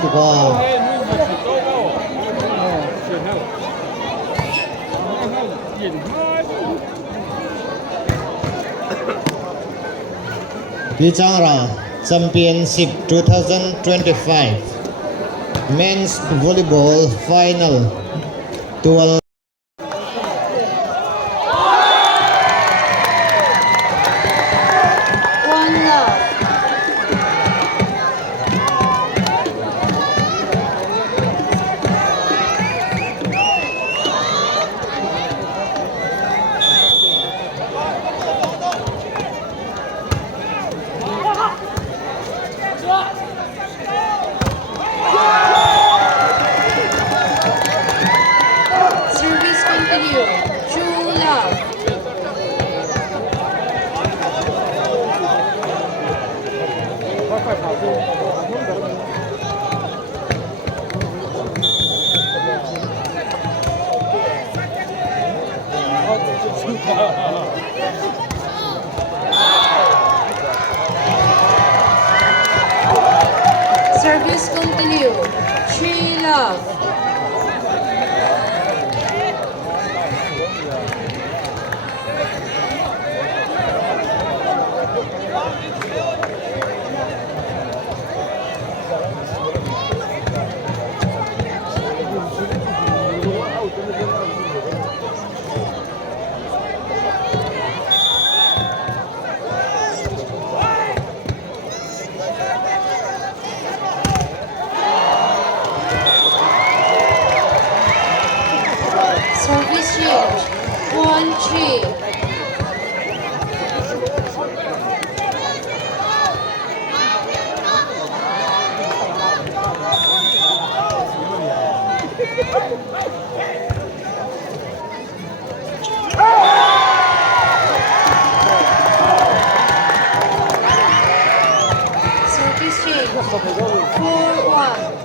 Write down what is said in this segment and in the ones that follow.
to go. Pichara Championship 2025 Men's Volleyball Final 12. Service continue. True love. Service continue. True love. Service change. 1-3. Service change. 4-1.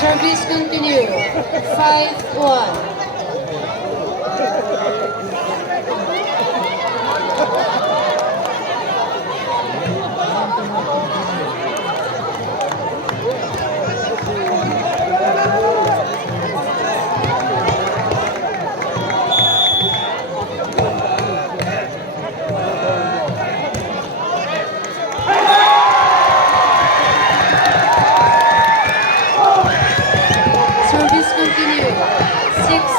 Service continue. 5-1. Service continue. 6-1.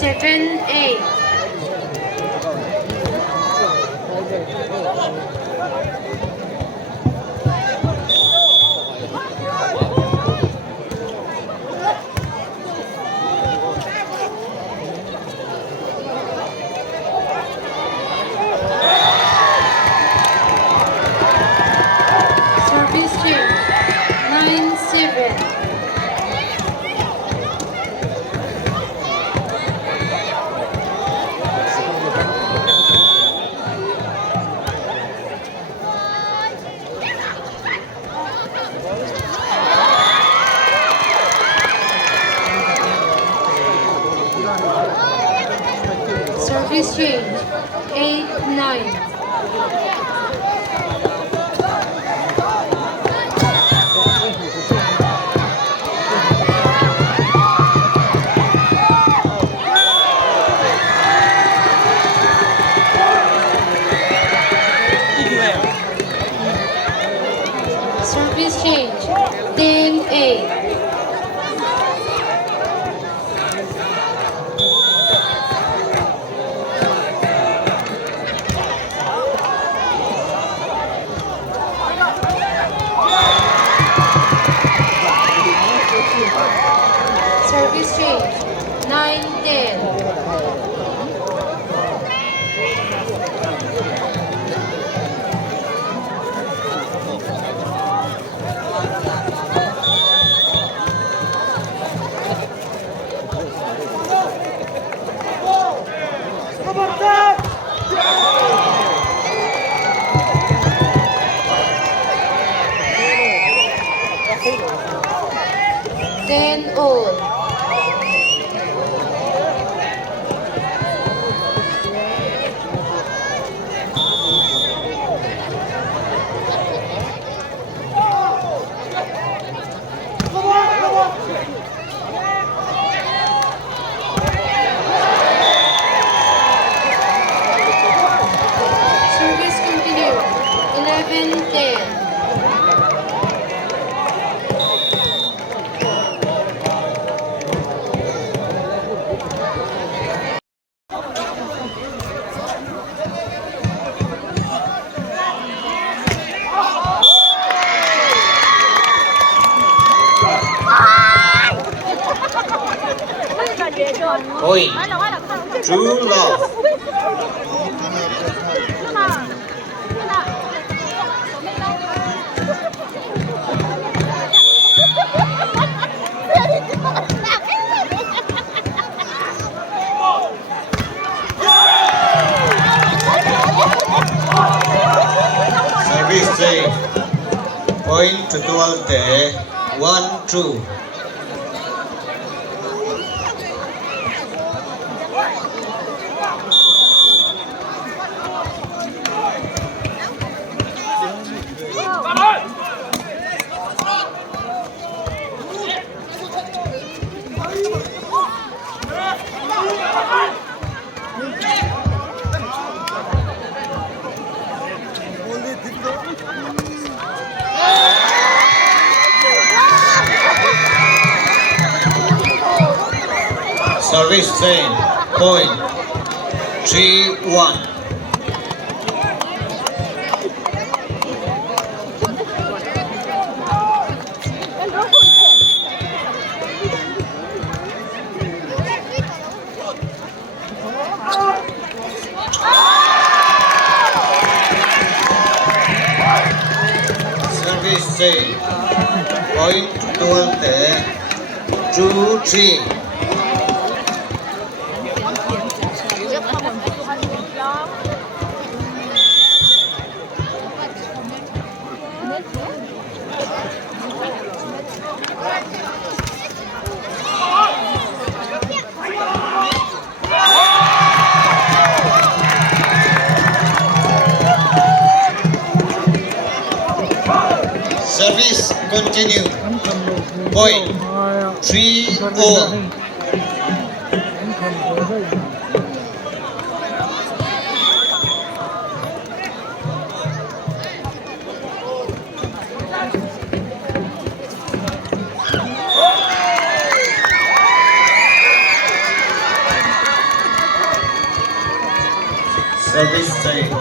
7-8. Service change. 9-7. Service change. 8-9. Service change. 10-8. Service change. 9-10. Then all. Service continue. 11-10. Point. True love. Service save. Point to Duarte. 1-2. Service train. Point. 3-1. Service train. Point to Duarte. 2-3. Service continue. Point. 3-all. Service change.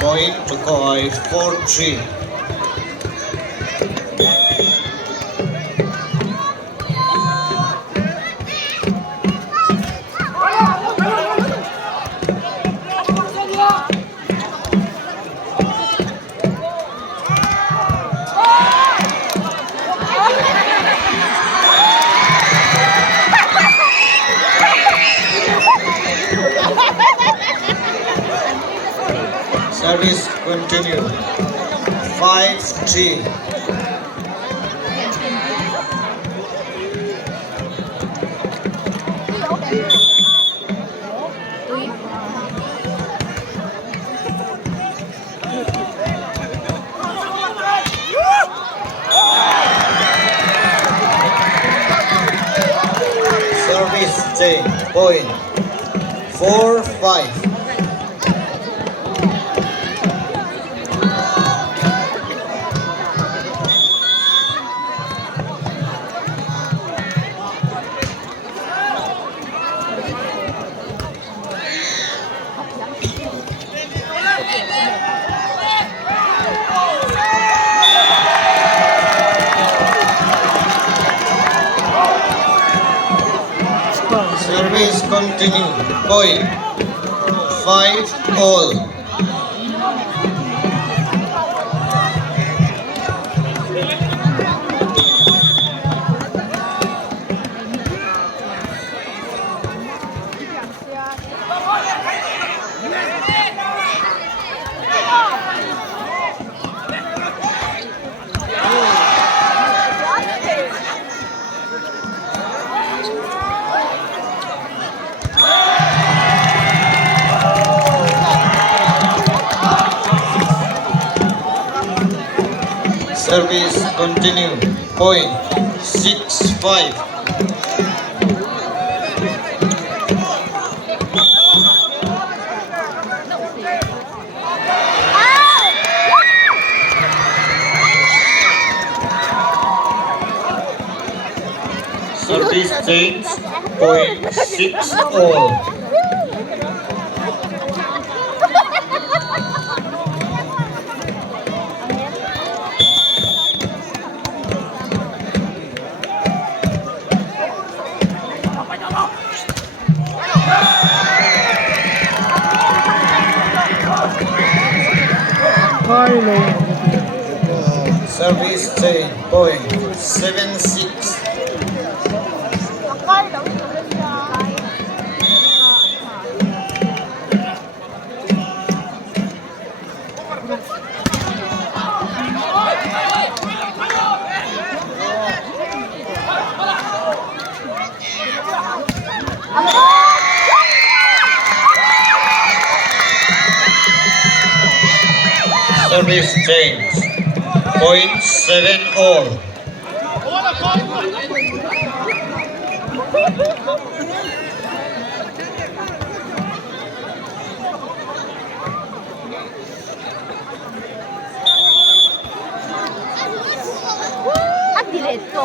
Point to Koi 4-3. Service continue. 5-3. Service change. Point. 4-5. Service continue. Point. 5-all. Service continue. Point. 6-5. Service change. Point. 6-all. Service change. Point. 7-6. Service change. Point. 7-all. Ha diretto.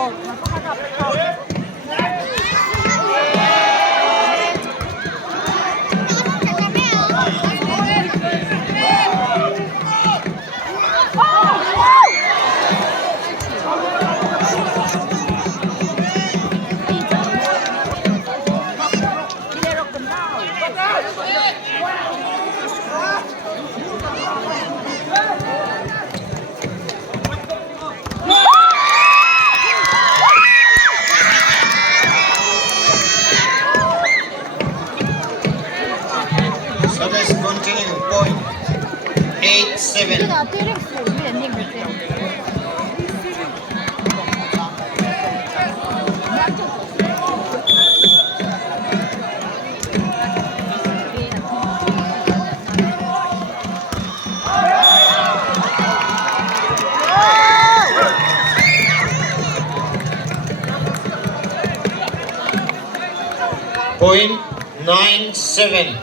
Service continue. Point. 8-7. 对这个辅助也那个对。Point. 9-7.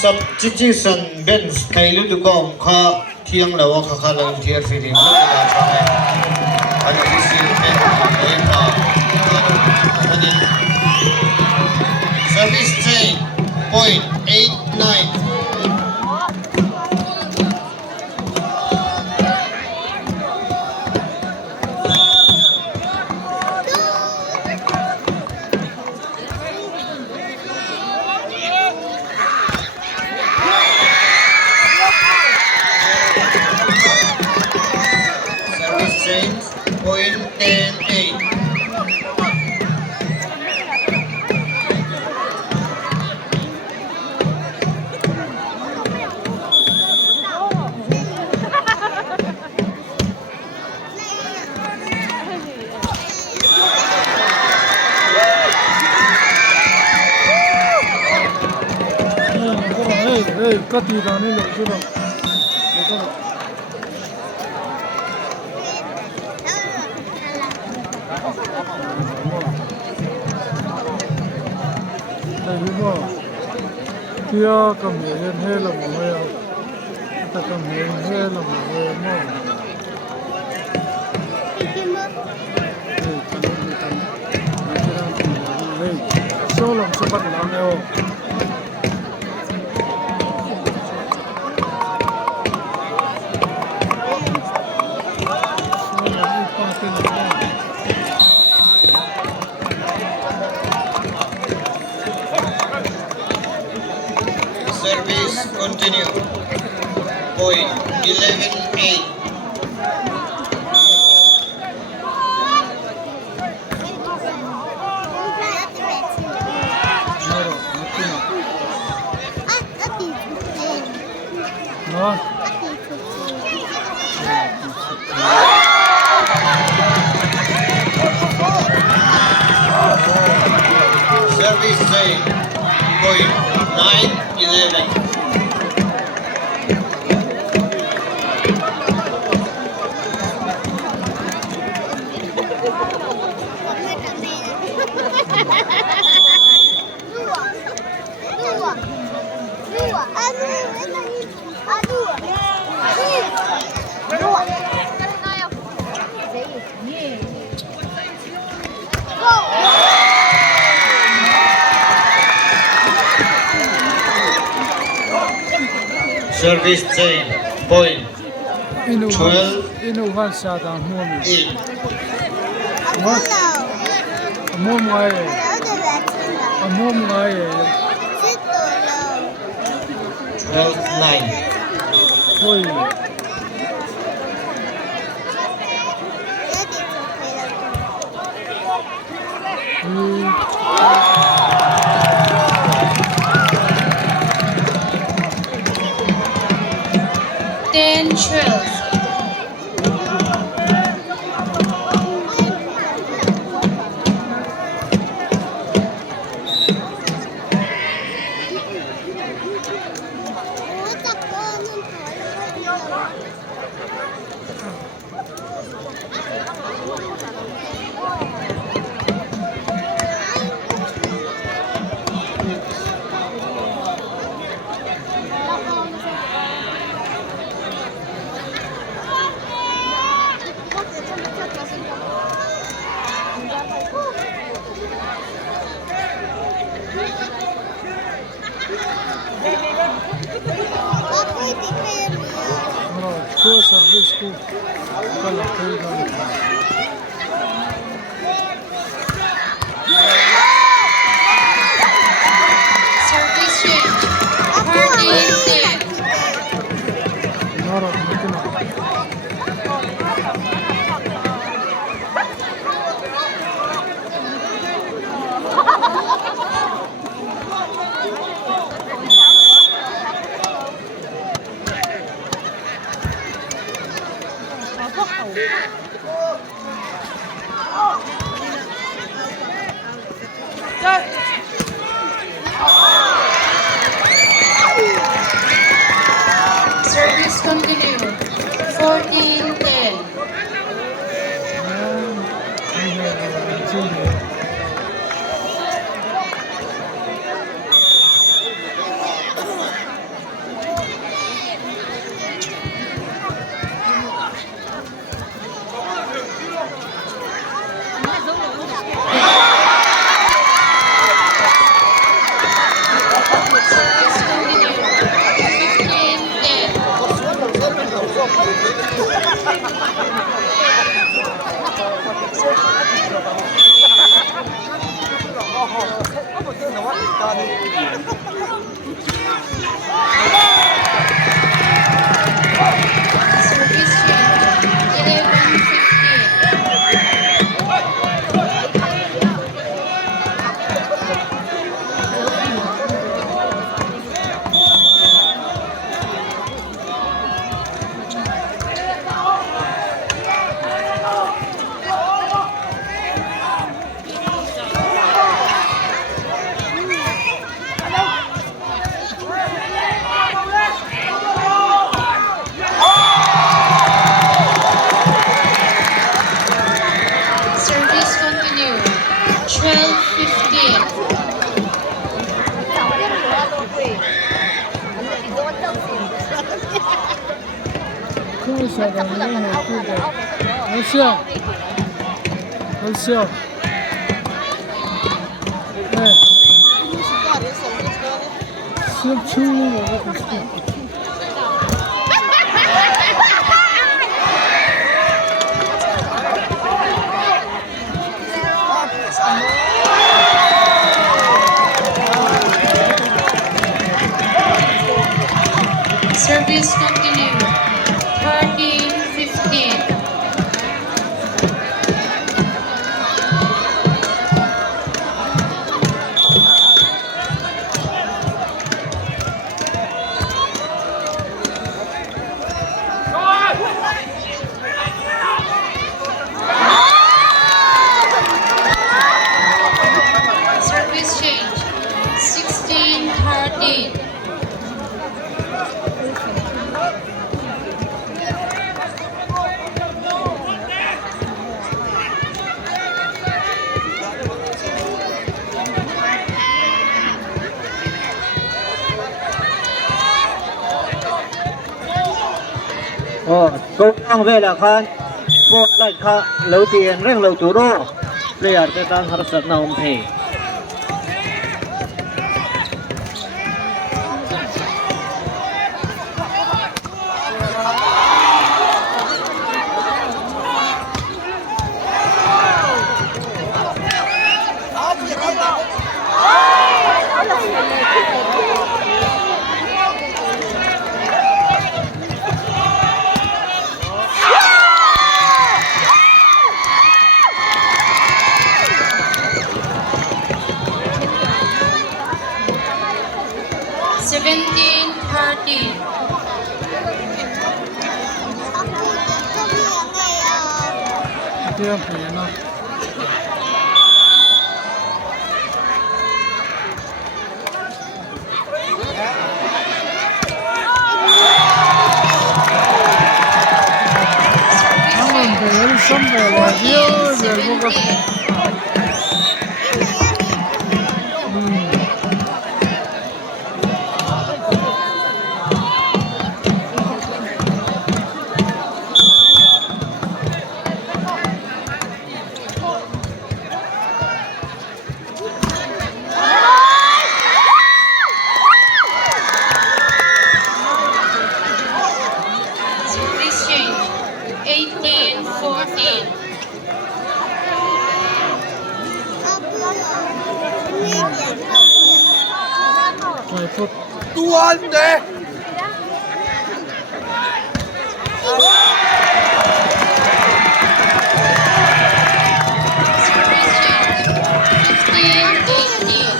Substitution bench kay Ludukom ka tiang lawa kakalang tiya feeling mo kaya sa ano isipin ay Manin. Service change. Point 89. Service change. Point 10-8. Cắt đi vào nên lộ chứ đâu. Đây đúng không? Kia cầm hiện hay là một người à? Ta cầm hiện hay là một người mà? Đây, cầm đi cầm. Đây, cái đang cầm đây. Số lòng số bắt làm nhau. Service continue. Point 11-8. Nó. Service change. Point 9-11. Service change. Point Inuhan sa tang muam. 8. Muam ngai. Muam ngai. 12-9. Thôi. Ten, 12. Ko service ko. Kalau kau dah. Service change. 14, 10. Nara mungkin. Service continue. 14, 10. 下的没有对的，很像，很像，哎，先出我的不是。Service continue. 13-15. Service change. 16-13. Công an về là khan một lại kha lâu tiền rèn lâu chủ đô player cái tan harus sát nào thì Seventeen, 13. Tiêm phí nó. Ang bel sampai lagi bel buka. Service change. 18-14. Này phút. Service change. 15-18.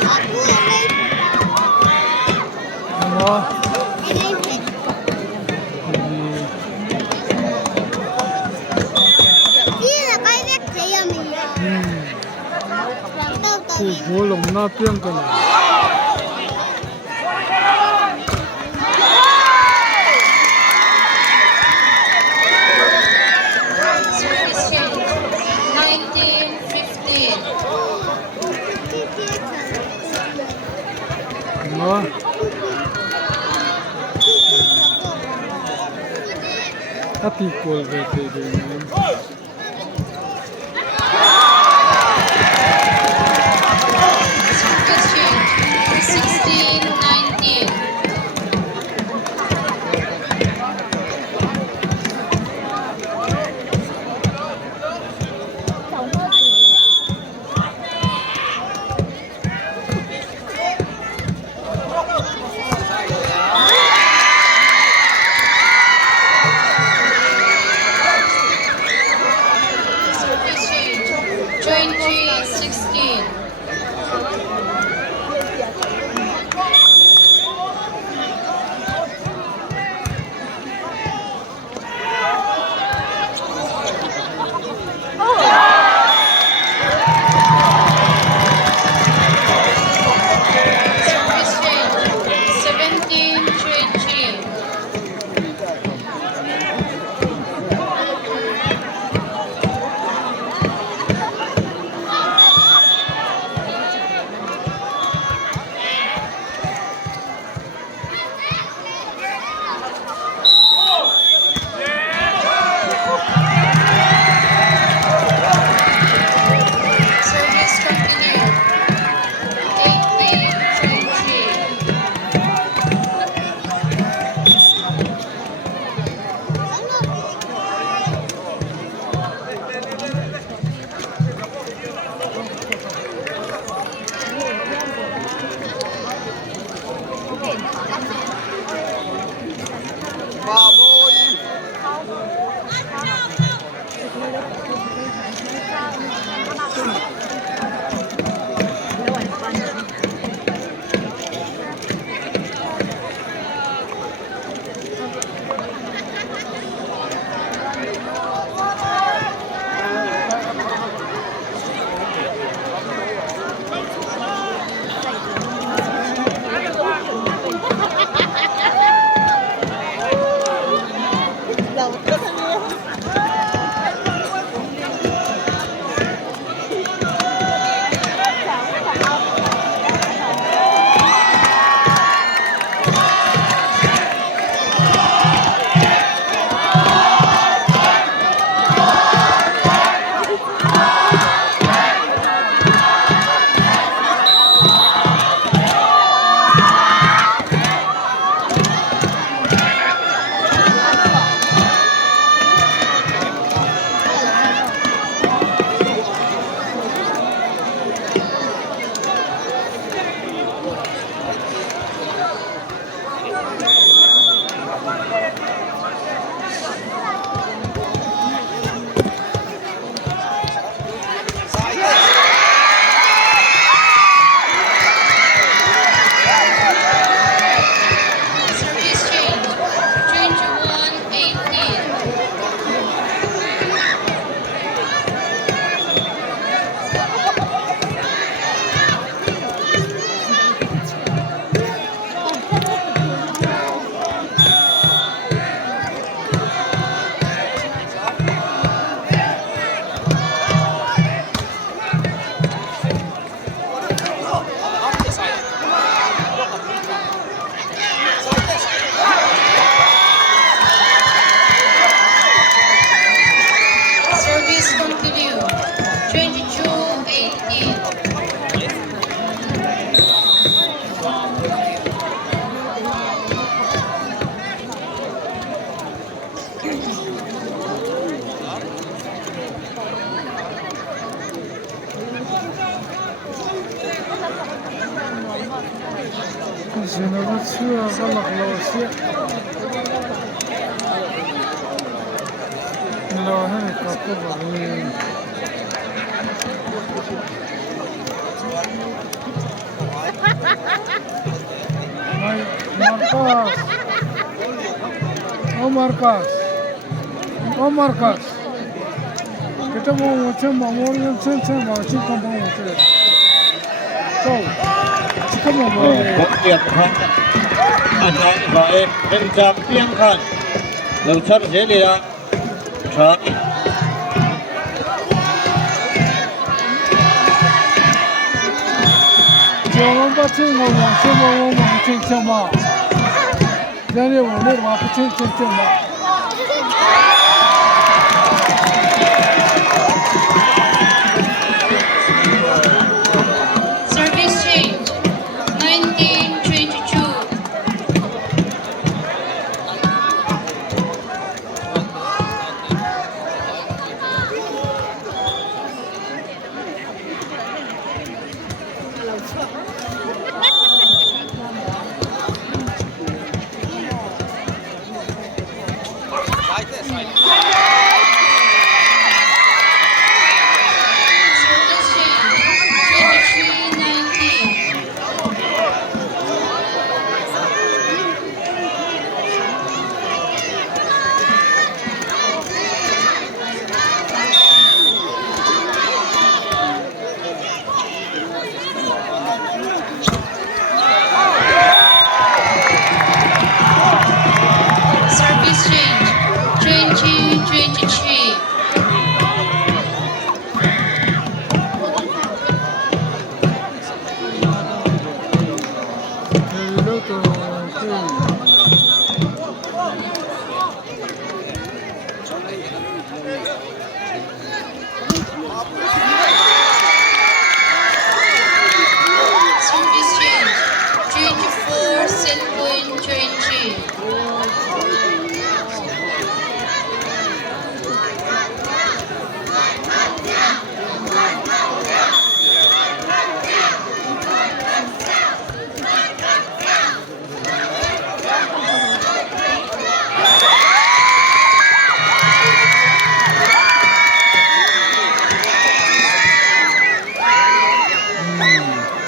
Ano? Gulong na piang ka na. Service change. 19-15. Ano? At equal better din yun. Service change. 16-19. Service change. 20-16. Service continue. 22-18. Sinagot siya sa laklaw siya. Nilawahan ay kapo ba rin. May Marcos. Oh Marcos. Oh Marcos. Kita mau macam mau yang sen mau cikgu mau macam. So, cikgu mau. ผลเกียรติพันอาจารย์ฝ่ายเป็นจากเพียงคันเราชัดเจนเลยนะใช่ Jangan baca ngomong semua ngomong cuma. Jadi orang ni apa cuma. Service change. 19-22. Service change. 23-19. Service change. 20-23. Hello tu. Service change. 24-7.20.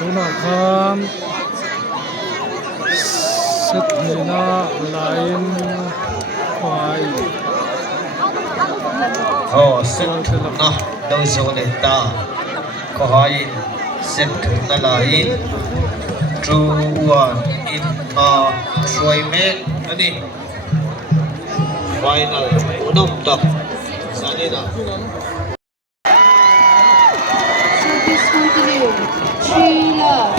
Tunakan Setnina lain Kuai. โอ้ซึ่งถึงนะโดยโซเลตาขอให้เสร็จถึงนั่นแหละทรูวันอินมาช่วยเมกอันนี้ไฟนอลนุ่มตับสันนิษฐาน Service continue. 3 love.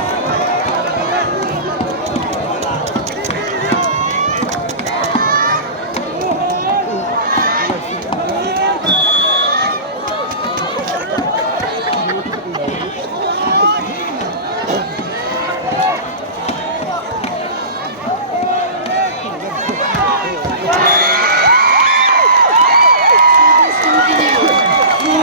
Service continue.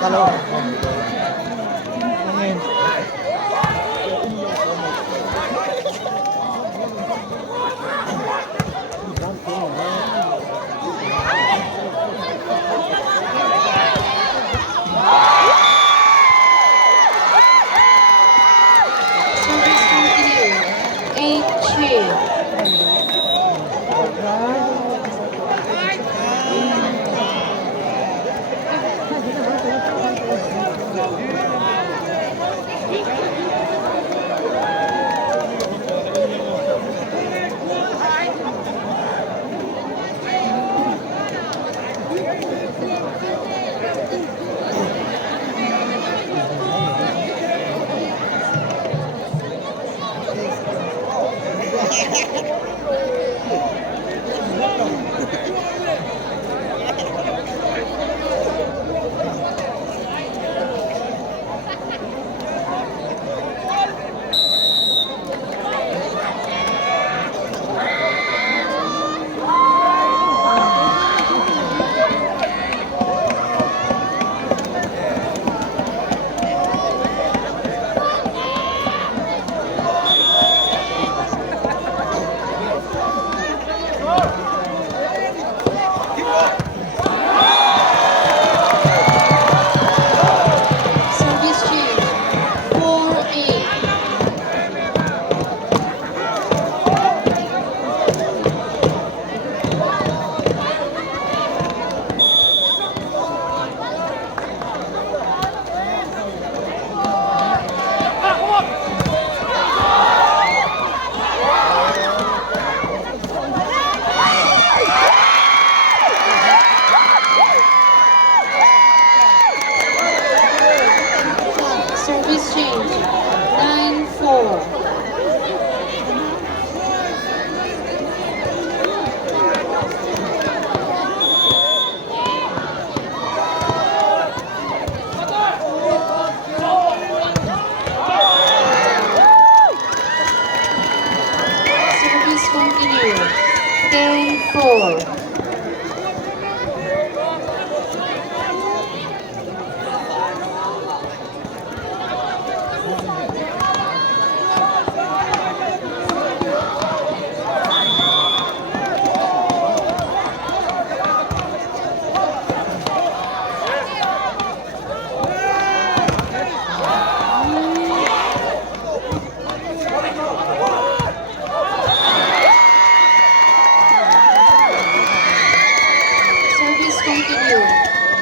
Kalau. Angin. Service continue. 8-3. Service change. 4-8. Service change. 9-4. Service continue. 10-4. Service continue.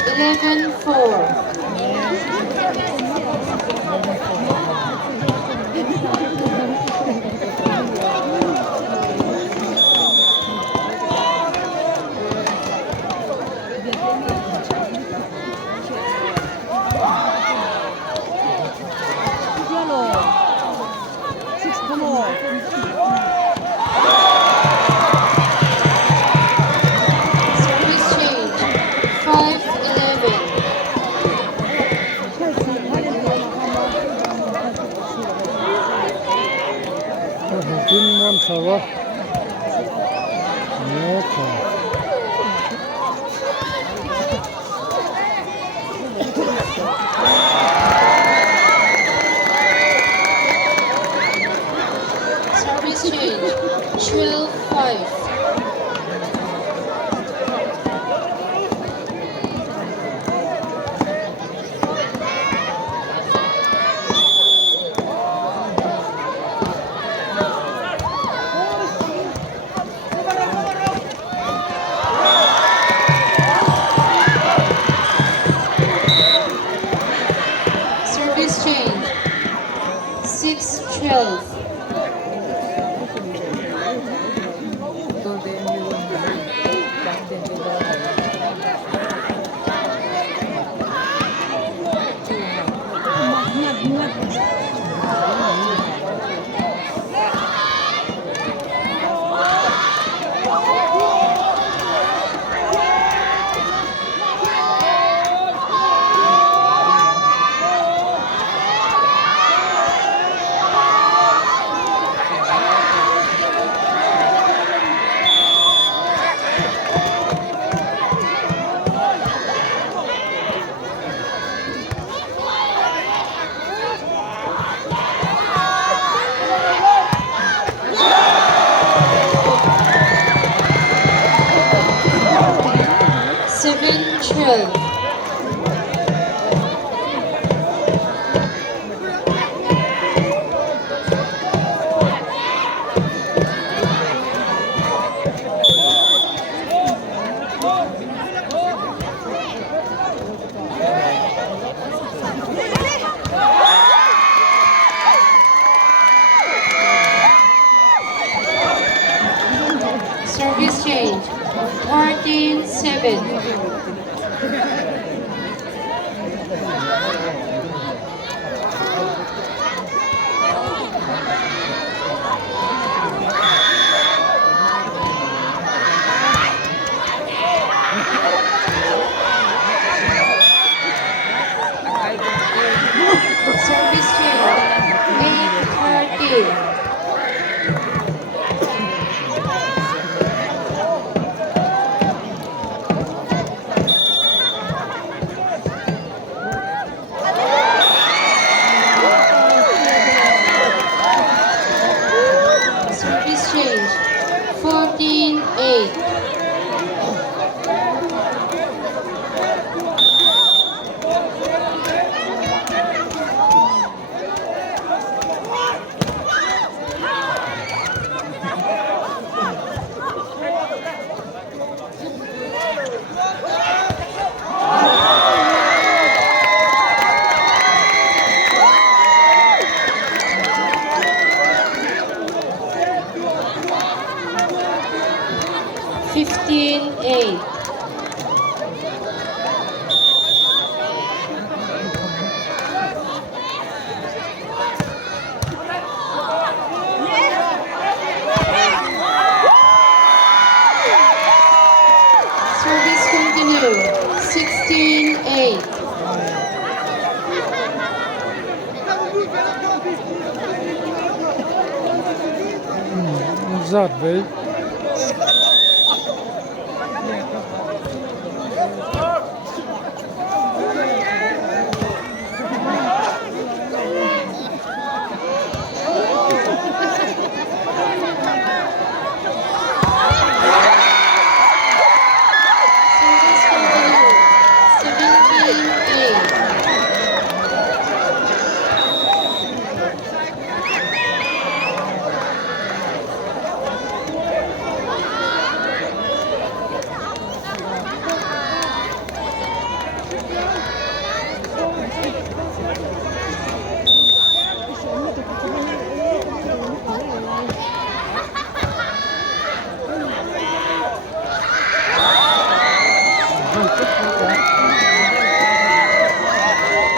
11-4. Service change. 5-11. 12. Service change. 14-7. Service change. 8-13. Service change. 14-8. Fifteen, 8. Service continue. 16-8. Nevzat Bey. Service continue. 17-8.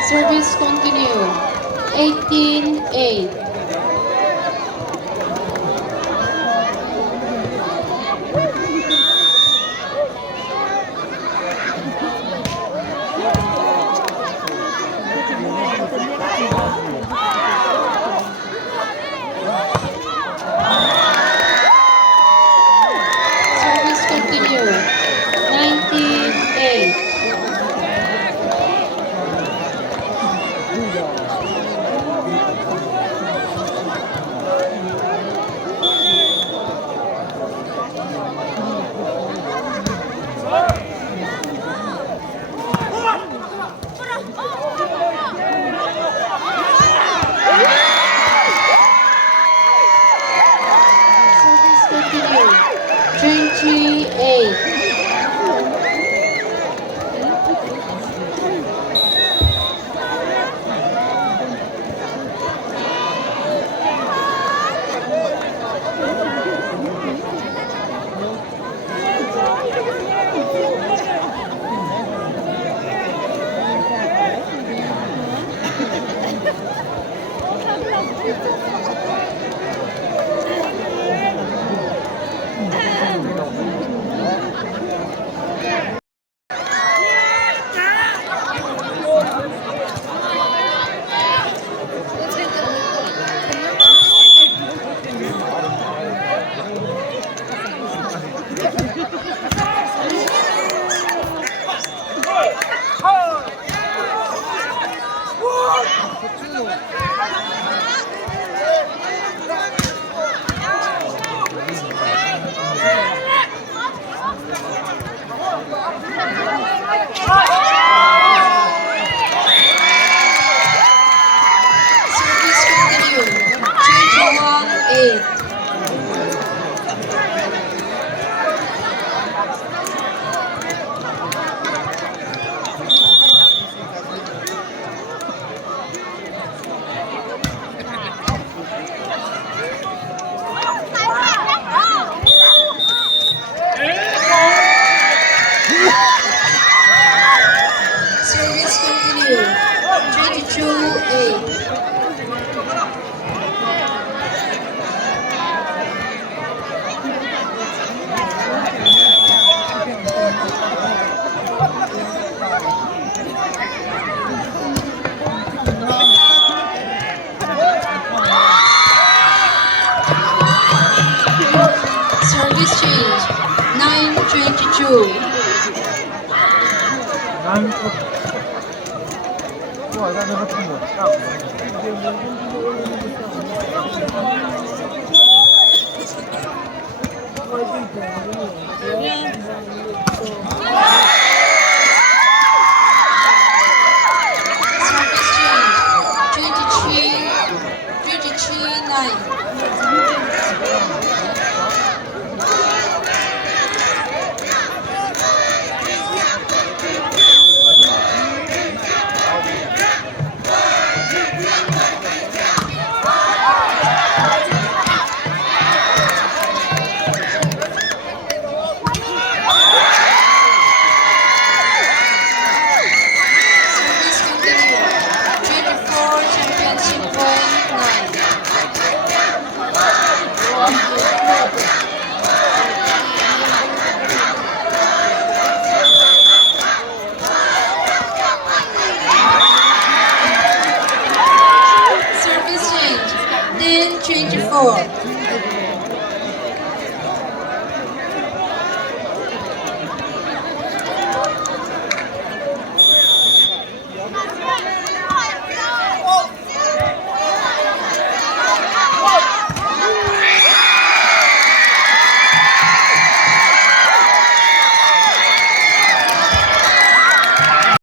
Service continue. 18-8. Service continue. 19-8. Service continue. 28. Service continue. 21-8. Service continue. 22-8. Service change. 9-22. Service change. 23-9. Service continue. 24 championship point 9. Service change. 10-24.